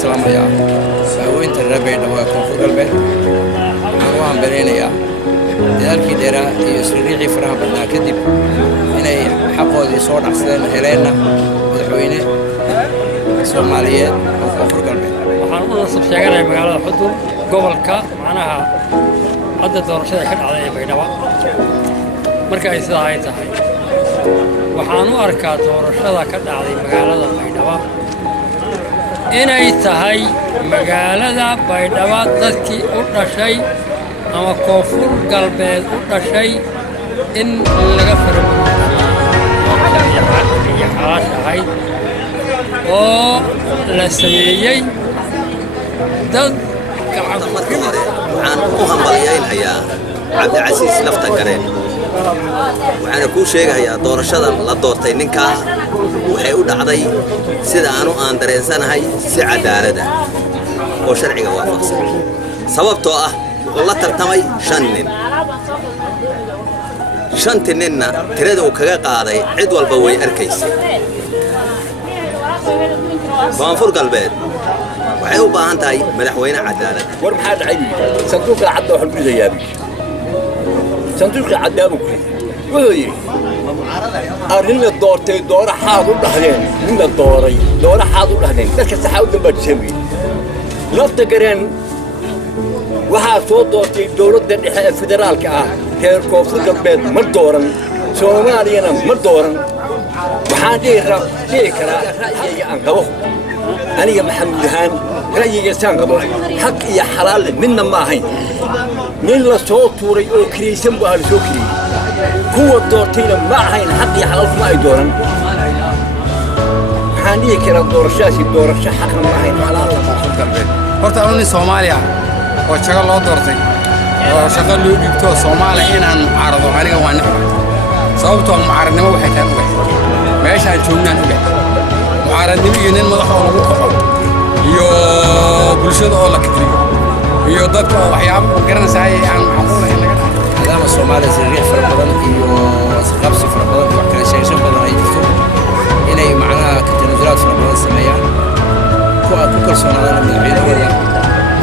salaamaya saaweynta rabeena waa koonfur galbeed waxaan u hambaleynayaa dadaalkii dheeraa iyo isriicii faraha badnaa kadib inay xaqoodii soo dhacsadeen heleenna madaxweyne Soomaaliyeed oo koonfur galbeed waxaan u nasab sheeganay magaalada Xudur gobolka macnaha hadda doorashada ka dhacday ee Baydhabo marka ay sidaa ay tahay waxaan u arkaa doorashada ka dhacday magaalada Baydhabo inay tahay magaalada Baydhabo dadkii u dhashay ama koonfur galbeed u dhashay in laga faramayo xalaashahay oo la sameeyay dad waxaan u hambaliyaynayaa Cabdicasiis lafta gareen waxaana kuu sheegayaa doorashada la doortay ninkaa waxay u dhacday sida aan dareensanahay si cadaalad ah oo sharciga waafaqsan sababtoo ah wuxuu la tartamay 5 nin 5 ninna tirada uu kaga qaaday cid walba way arkaysay koonfur galbeed waxay u baahan tahay madaxweyne cadaalad war maxaa dhacay sanduuqa cadda waxa lagu ridayaa sanduuqa cadda buu wuxuu yiri arrinna doortay dooraxaad u dhahdeen ninna dooraxaad u dhahdeen dadka saxa u dambaa jabiyay lafta gareen waxaa soo doortay dowladda dhexe ee federaalka ah heer koonfur galbeed ma dooran Soomaaliyana ma dooran waxaan dhihi karaa ra'yiga aan qabo aniga maxamed ahaan ra'yiga saan qabo xaq iyo xalaal midna ma ahayn nin la soo tuuray oo kireysan baa la soo kiriyay kuwa doortayna ma ahayn xaq iyo xalaal ma ay dooran waxaan dhihi karaa doorashaasi doorasho xaq ma ahayn xalaal koonfur galbeed horta anu nin Soomaaliya oo jaga loo doortay oo shaqo loo dhigto Soomaaliya inaan mucaarado aniga waan sababtoo mucaaradnimo waxay tahay meeshaan joognaan uga mucaaradnimo iyo nin madax oo lagu qaxo iyo bulshada oo la kiciyo iyo dadka oo waxyaabo garanayay aan macquulayn laga maadaama Soomaaliya sariix fara badan iyo qabsi fara badan wax kala sheegasho badan ay jirto inay macnaha ka tanasulaad fara badan sameeyaan ku kalsoonaadaan madaxweynahooda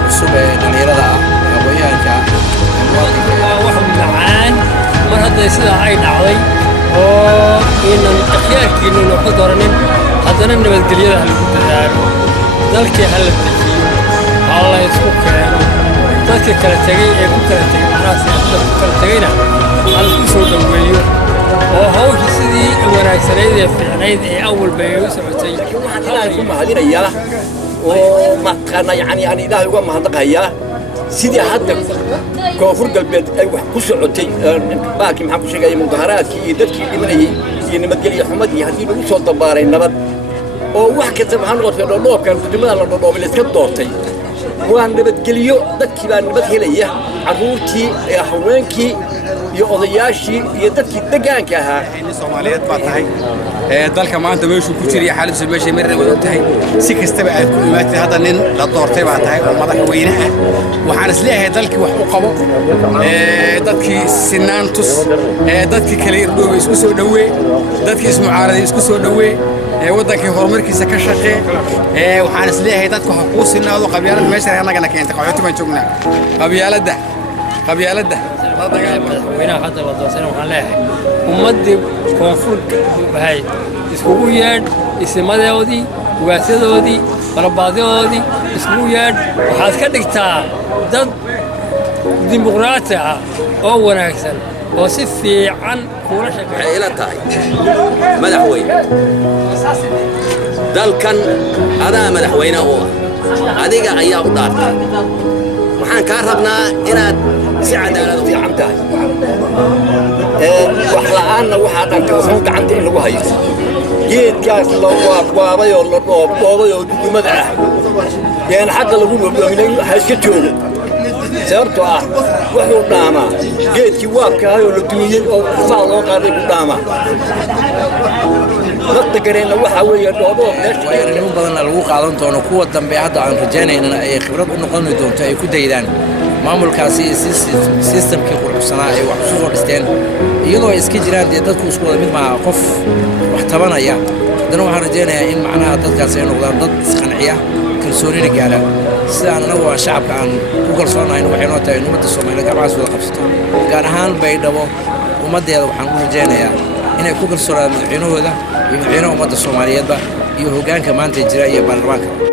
cusub ee dhalinyarada ah haweenka wax macaan mar hadday sidaa ay dhacday oo inaan ikhtiyaarkiina loo ku dooranin haddana nabadgelyada lagu dadaalo dalkii hal la dejiyo hal la isku keeno dadka kala tagay ee ku kala tagay macnaha ku kala tagayna hal ku soo dhaweeyo oo hawsha sidii wanaagsanayd ee fiicnayd ee awal bay u socotay waxaan ilaahay ku mahadinayaa oo maqana yani ilaahay uga mahadnaqayaa sidii hadda koonfur galbeed ay wax ku socotay baaki maxaa ku sheegay mudaharaadkii iyo dadkii dhimanayay iyo nabadgelyo xumadii haddii lagu soo dabaaray nabad oo wax kasta maxaa noqotay dhoobkan gudumada la dhoobay la iska doortay waa nabadgelyo dadkii baa nabad helaya carruurtii haweenkii iyo odayaashii iyo dadkii deegaanka ahaa Soomaaliyeed baa tahay dalka maanta meeshuu ku jiray xaaladdiisa meeshay marna wada tahay si kastaba aad ku imaatay hadda nin la doortay baa tahay oo madaxweyne ah waxaan isleeyahay dalkii wax u qabo dadkii sinaan tus dadkii kale irdhoobay isku soo dhaweey dadkii ismucaaraday isku soo dhaweey wadankii horumarkiisa ka shaqee waxaan isleeyahay dadku ha ku sinaado qabyaalada meesha anagana keentay qaxooti baan joognaa qabyaalada madaxweynaha hadda la doortay waxaan leeyahay ummadii koonfurka bahay iskugu yeedh isimadoodii ugaasyadoodii barbaadyadoodii iskugu yeedh waxaad ka dhigtaa dad dimuqraati ah oo wanaagsan oo si fiican kula shaqeeya ila tahay madaxweyne dalkan adaa madaxweyne u ah adiga ayaa u dhaartay waxaan ka rabnaa inaad si cadaalad u fiican tahay wax la'aanna waxaa dhantay wuxuu gacanta in lagu hayo geedkaas la waabwaabay oo la dhoobdhoobay oo dugumada ah yaan xagga lagu dhoobdhoominay ha iska joogo sababtoo ah wuxuu dhaamaa geedkii waabka ahay oo la dumiyey oo faa loo qaaday ku dhaamaa dadka gareenna waxaa weeye dhoobdhoob waayaranimo badanna lagu qaadan doono kuwa dambe hadda aan rajaynaynana ay khibrad u noqon doonto ay ku daydaan maamulkaasi systemkii quruxsanaa ay wax ku soo dhisteen iyadoo ay iska jiraan dee dadku isku wada mid maaha qof wax tabanaya haddana waxaan rajaynayaa in macnaha dadkaas ay noqdaan dad isqanciya kalsoonina gaara sidaan anagu waa shacabka aan ku kalsoonahayn waxay noo tahay in ummadda Soomaaliyeed gacmahaas wada qabsato gaar ahaan Baydhabo ummaddeeda waxaan u rajaynayaa inay ku kalsoonaadaan madaxweynahooda iyo madaxweynaha ummadda Soomaaliyeedba iyo hoggaanka maanta jira iyo baarlamaanka